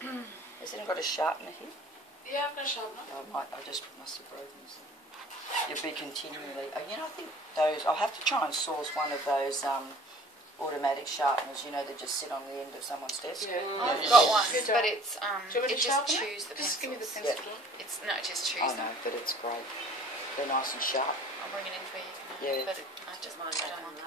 Hasn't it got a sharpener here? Yeah, I've got a sharpener. I must have broken some. You'll be continually. You know, I think those. I'll have to try and source one of those automatic sharpeners. You know, that just sit on the end of someone's desk. Yeah. I've got one, Good. but it's Do you want me it to just sharpen it? chews the pencils. Just give me the pencil. Yeah. It's no, it just chews Oh them. no, but it's great. They're nice and sharp. I'll bring it in for you. Yeah. But I just I don't want.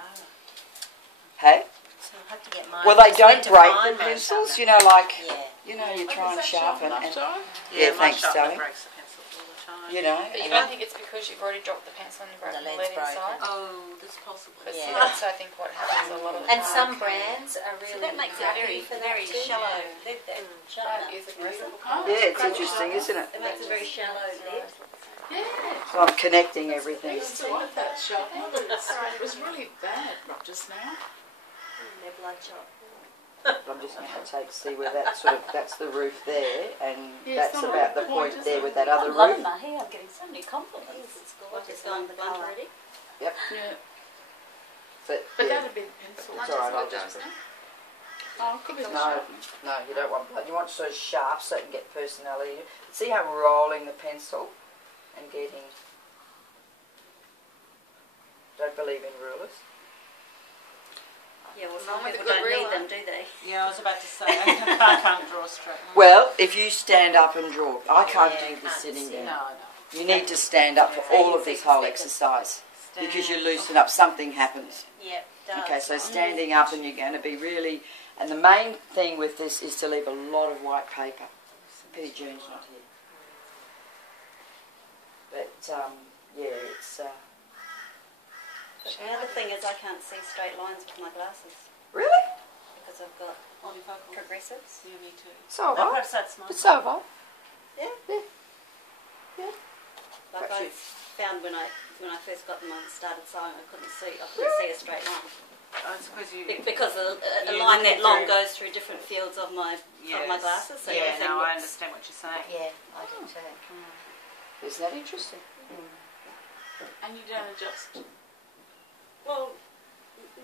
Hey. So I have to get mine. Well, they Just don't need to break find the my pencils. sharpener. You know, like Yeah. you try and Is that sharpen. sharp enough, And, Di? yeah, thanks, darling. breaks the pencils all the time. You know. But you don't think it's because you've already dropped the pencil and you've broken the lead's lead inside? Oh, that's possible. But Yeah. so that's I think what happens a lot of the And time. some brands are really So that makes it happy very, for that very too. shallow Yeah. lid then. That Sharpener. is aggressive. Yeah, it's interesting, isn't it? It makes a very shallow lid. Yeah. So I'm connecting I everything. used to like that sharpener. It was really bad just now. They're bloodshot. I'm just going to see where that's the roof there, and Yeah, it's that's not about on the the point, point is there it? with that other I'm loving roof. my hair. I'm getting so many compliments. It's gorgeous. It's gone the colour already. Yep. Yeah. But But yeah. that'd be the pencil. It's alright, I'll just Oh, it could be the No, sharpener. no, you don't want blood. You want sort of sharp so you can get personality. See how we're rolling the pencil and getting. Don't believe in rulers. Yeah, well, Wrong some with a people good don't need ruler. them, do they? Yeah, I was about to say, I can't draw a straight line. Well, if you stand up and draw, I can't Yeah, do this can't sitting sit. down. No. You need to stand up for all of this whole exercise because you loosen up. Something happens. Yep, does. Okay, so standing up and you're going to be really. And the main thing with this is to leave a lot of white paper. Pity June's not here. But yeah, it's. But the other thing is I can't see straight lines with my glasses Really? because I've got progressives. Yeah, me too. So have No, I. perhaps that's my But so have I. Yeah. Yeah. Like Perhaps I found when I first got them and started sewing, I couldn't see a straight line. I suppose you... Because a You're line looking that long through- goes through different fields of my Yes. glasses. So yeah, everything no, I looks- understand what you're saying. Yeah, I do too. Isn't that interesting? And you don't adjust. Well,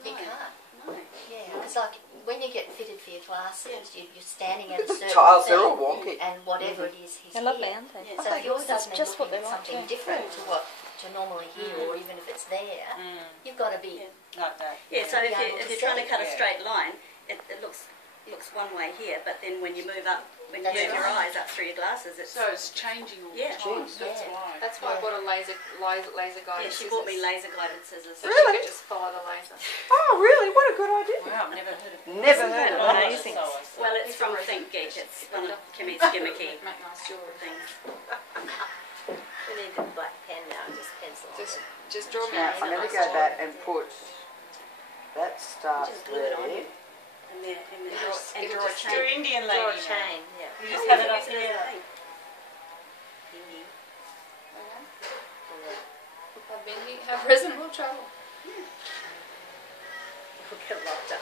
You no. can't. No. Yeah, because like when you get fitted for your glasses, you're standing at a The certain tiles, they're all thing, wonky. and whatever it is, he's They're lovely, here. aren't they? Yeah. So if you're suddenly just what looking they at like something too. different to what to normally hear, or even if it's there, you've got to be. Yeah. Like that. Yeah, so if, Yeah, you, if you're trying to cut a yeah. straight line, it looks one way here, but then when you move up, when you That's move your right. eyes up through your glasses, it's... So it's changing all Yeah. the time. Jeez. That's Yeah. why. That's why I bought a laser guided yeah, she bought me laser-guided scissors. So Really? you could just follow the laser. Oh, really? What a good idea. Wow, I've never heard of it. Never heard of it. Amazing. Well, it's from Think Geek. It's one of Kimmy's gimmicky Make nice jewellery. things. We need a black pen now, just pencil. Just draw me Now, a I'm going to go back and put. That starts Just glue it on there. and then Just draw a chain. You're Indian lady Draw a now. chain, yeah. You just have it up Use as here. a thing. Have been have reasonable trouble. We'll get locked up.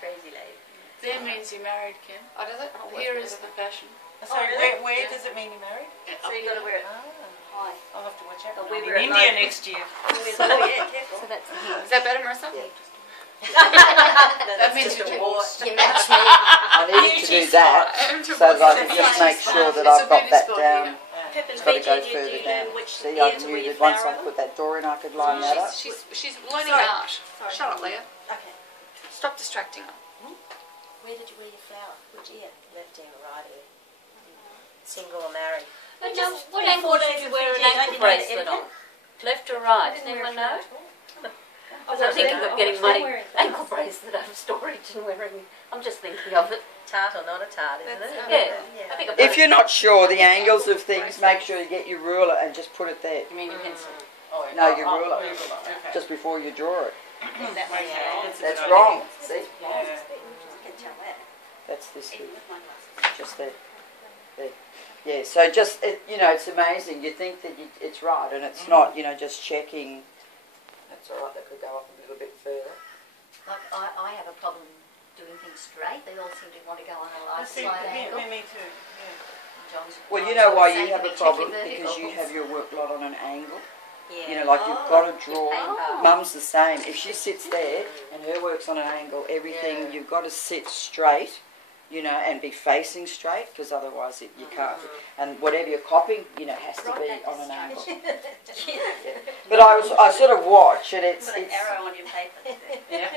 Crazy lady. There means you're married, Kim. Oh, does it? Oh, Here is the fashion. So really? where does it mean you're married? So you've got to wear it Ah, high. I'll have to watch out. But when we I'm were in at India night. next year. Oh yeah, careful. So that's the heel. Is that better, Marissa? That means just you a do- war. You match me. I needed to do that so that I can just make sure that I've got that down. Pip and It's got to go Fiji, do further you down. learn which See, ear I to knew wear your that once I flower put that door in, I could line that up. She's learning Sorry. art. Sorry. Shut up, Leah. Okay. Stop distracting her. Where did you wear your flower? Which ear? Left ear or right ear? Single or married? But just What spend 4 ankle days should you in wear Fiji, an don't ankle you know the bracelet etiquette? on? Left or right? I didn't Anyone wear a know? flower at all. I was thinking of getting I'm my wearing ankle bracelet out of storage and wearing. I'm just thinking of it. Tart or not a tart, isn't it? Yeah. I think I've If you're not sure the angles of things, make sure you get your ruler and just put it there. You mean your pencil? Oh, No, your ruler. Okay. Just before you draw it. That way. That's wrong. See? Yeah. I can tell that. That's this Even here. with my glasses. Just there. There. Yeah, so just, it's amazing. You think that it's right and it's not, just checking. That's all right, that could go up a little bit further. Like I have a problem doing things straight. They all seem to want to go on a I light see, slight angle. me too. Yeah. John's- Well, you John's know why always you saying have to a me, problem? check your Because you verticals. have your work lot on an angle. Yeah. You know, like you've got to draw. Oh. Mum's the same. If she sits there and her work's on an angle, everything, you've got to sit straight. you know, and be facing straight, because otherwise you can't. And whatever you're copying, you know, has to be on an angle. Yeah. But I sort of watch, and it's Put an arrow on your paper. Yeah.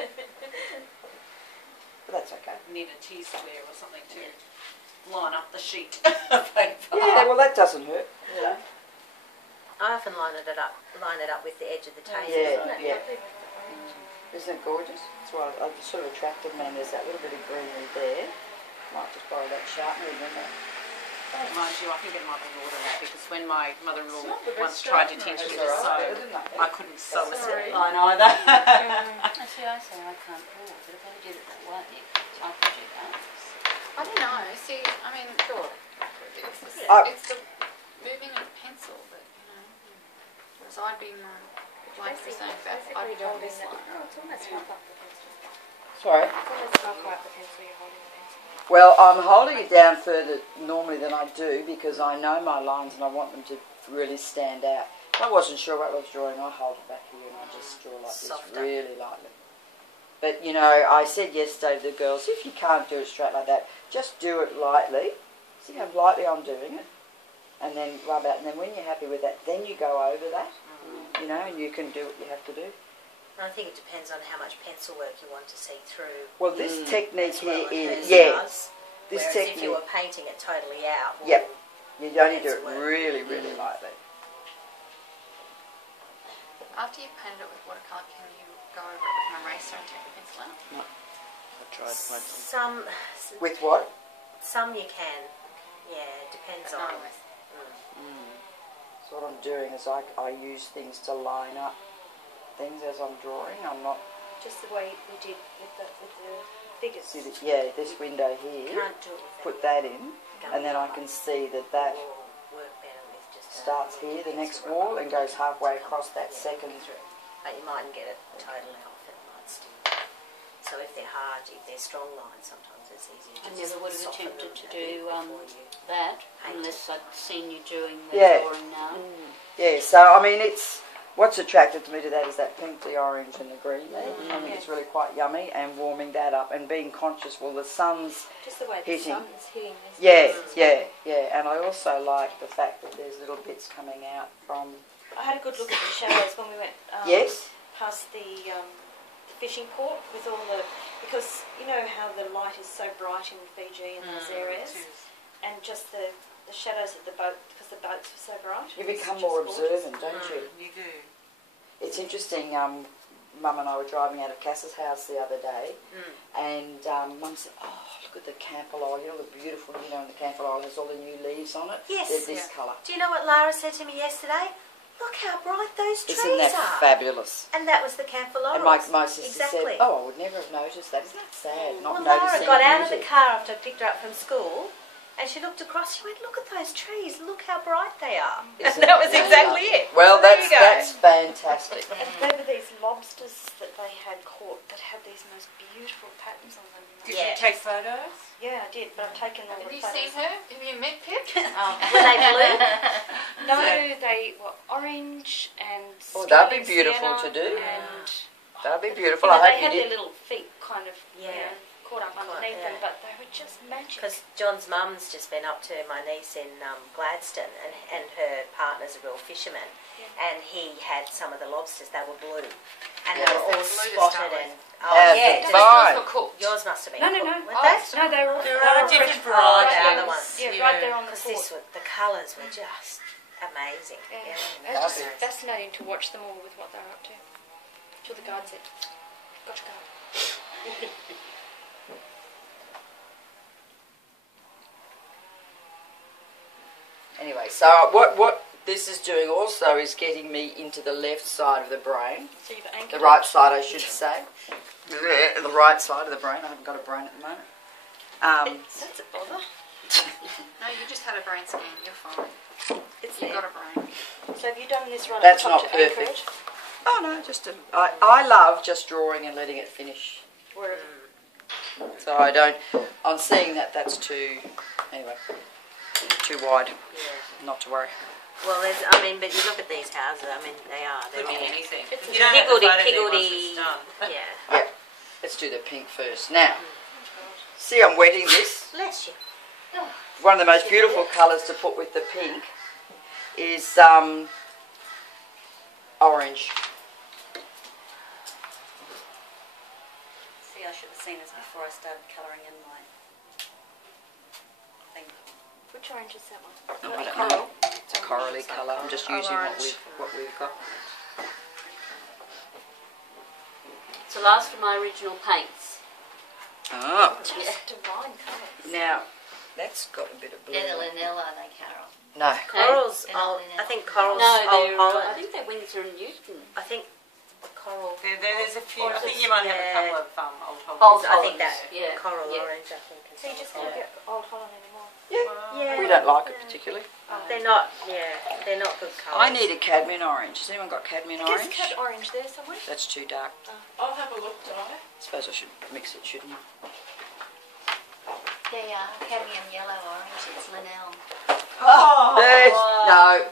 but that's okay. You need a T-square or something to line up the sheet of paper. Yeah, well that doesn't hurt. You know. I often line it up with the edge of the table. Yeah, yeah. Isn't it gorgeous? That's why I sort of attracted me, and there's that little bit of greenery there. Might just borrow that sharpener again. Mind you, I think it might be water that, because when my mother-in-law once tried to teach me to sew, I couldn't sew a straight line either. Actually, I say I can't draw, but if I did it that way, I could do that. I don't know. See, I mean, sure. It's the moving of the pencil, but you know. Whereas I'd be more like you're saying, Beth. I'd hold this line. Oh, it's almost half up the pencil. Sorry? It's almost half up the pencil you're holding the pencil. Well, I'm holding it down further normally than I do because I know my lines and I want them to really stand out. If I wasn't sure what I was drawing, I hold it back here and I just draw like this really lightly. But, you know, I said yesterday to the girls, if you can't do it straight like that, just do it lightly. See how lightly I'm doing it? And then rub out. And then when you're happy with that, then you go over that, you know, and you can do what you have to do. I think it depends on how much pencil work you want to see through. Well, this technique here is, this this whereas technique. if you were painting it totally out, well, Yep, you only do it work. really, really lightly. After you've painted it with watercolour, can you go over it with an eraser and take the pencil out? No, I tried once. Some With what? you can. Yeah, it depends But on. not always. So what I'm doing is I use things to line up things as I'm drawing. I'm not. Just the way we did with the figures. See this, yeah, this window here. Can't do it with Put that in, and then I can see that that work better with just starts here, the next wall, and goes halfway across that second. But you mightn't get it totally off. It might still. So if they're hard, if they're strong lines, sometimes it's easier. I to never would have soften attempted them to a do bit before you that paint unless it. I'd seen you doing the Yeah. drawing now. Yeah, so I mean, it's what's attracted to me to that is that pink, the orange, and the green. I think it's really quite yummy, and warming that up and being conscious. Well, the sun's Just the way the hitting. sun's hitting this. Yeah, this is yeah, lovely. yeah, and I also like the fact that there's little bits coming out from. I had a good look at the shadows when we went Yes. past the fishing port with all the, because you know how the light is so bright in Fiji and those areas, and just the shadows of the boat, because the boats were so bright. You It's become just more gorgeous. observant, don't you? You do. It's interesting. Mum and I were driving out of Cass's house the other day, and Mum said, "Oh, look at the camphor oil. You know the beautiful. You know, and the camphor oil has all the new leaves on it. Yes. They're this colour. Do you know what Lara said to me yesterday? Look how bright those trees Isn't that are. fabulous?" And that was the camphor And laurels. my sister exactly. said, "Oh, I would never have noticed that. Isn't that sad? Not Well, Lara noticing got out of beauty." the car after I picked her up from school, and she looked across. She went, "Look at those trees. Look how bright they are." Isn't And that was it? exactly it. Well, So there you go. that's fantastic. And there were these lobsters that they had caught that had these most beautiful patterns on them. Did Yeah. you take photos? Yeah, I did, but I've taken all Have the you photos. seen her? Have you met Pip? Were they blue? No, they were orange and Oh, that'd be scarlet beautiful sienna to do. And That'd be you beautiful. know, I they hope had you their did. little feet kind of you Yeah. know, caught up underneath yeah. them, but they were just magic. Because John's mum's just been up to my niece in Gladstone, and her partner's a real fisherman, and he had some of the lobsters. They were blue, and Yeah. they were all Blue to start spotted with. and Yeah, yeah. but Those fine. girls were cooked. Yours must have been No, no, cooked, no. weren't Oh, they? No, they're all There they're are all different fresh. varieties. the Right other there. ones. Yeah, Yeah. right there on the Because fort. this the colours were just amazing. Yeah. Yeah. It was just Lovely. fascinating to watch them all with what they were up to. Till the guard said, "Gotcha, guard." Anyway, so what this is doing also is getting me into the left side of the brain. So you've anchored The right it. side, I should say. The right side of the brain. I haven't got a brain at the moment. That's a bother. No, you just had a brain scan. You're fine. It's You've there. got a brain. So have you done this right That's at the top not to anchor perfect. it? Oh no, I love just drawing and letting it finish. Wherever. So I don't. I'm seeing that's too. Anyway, too wide. Yeah. Not to worry. Well, but you look at these houses. They're Could be all anything. It's You don't have to higgledy photo them once piggledy. it's done. Yeah. Yeah. Let's do the pink first. Now, See, I'm wetting this. Bless you. One of the most beautiful colours to put with the pink is orange. See, I should have seen this before I started colouring in my thing. Which orange is that one? Oh, I don't know. It's a corally colour. I'm just using what we've got. It's the last of my original paints. Ah. Divine colours. Now, that's got a bit of blue. They're the Linnell, are they, Carol? No. Coral's They're not old. Linnell. I think Coral's No, old they're, I Holland. think they're Windsor and Newton. I think the Coral. There's a few. Or I think just- you might have a yeah. couple of old Old Hollands. I think that yeah. Coral Yeah. orange. I think. So you just can't get Old Holland anymore? Yeah. We don't like it particularly. They're not. Yeah, they're not good colours. I need a cadmium orange. Has anyone got cadmium There's orange? cad orange there somewhere. That's too dark. I'll have a look, Di. I suppose I should mix it, shouldn't I? They are cadmium yellow orange, it's Linnell. No.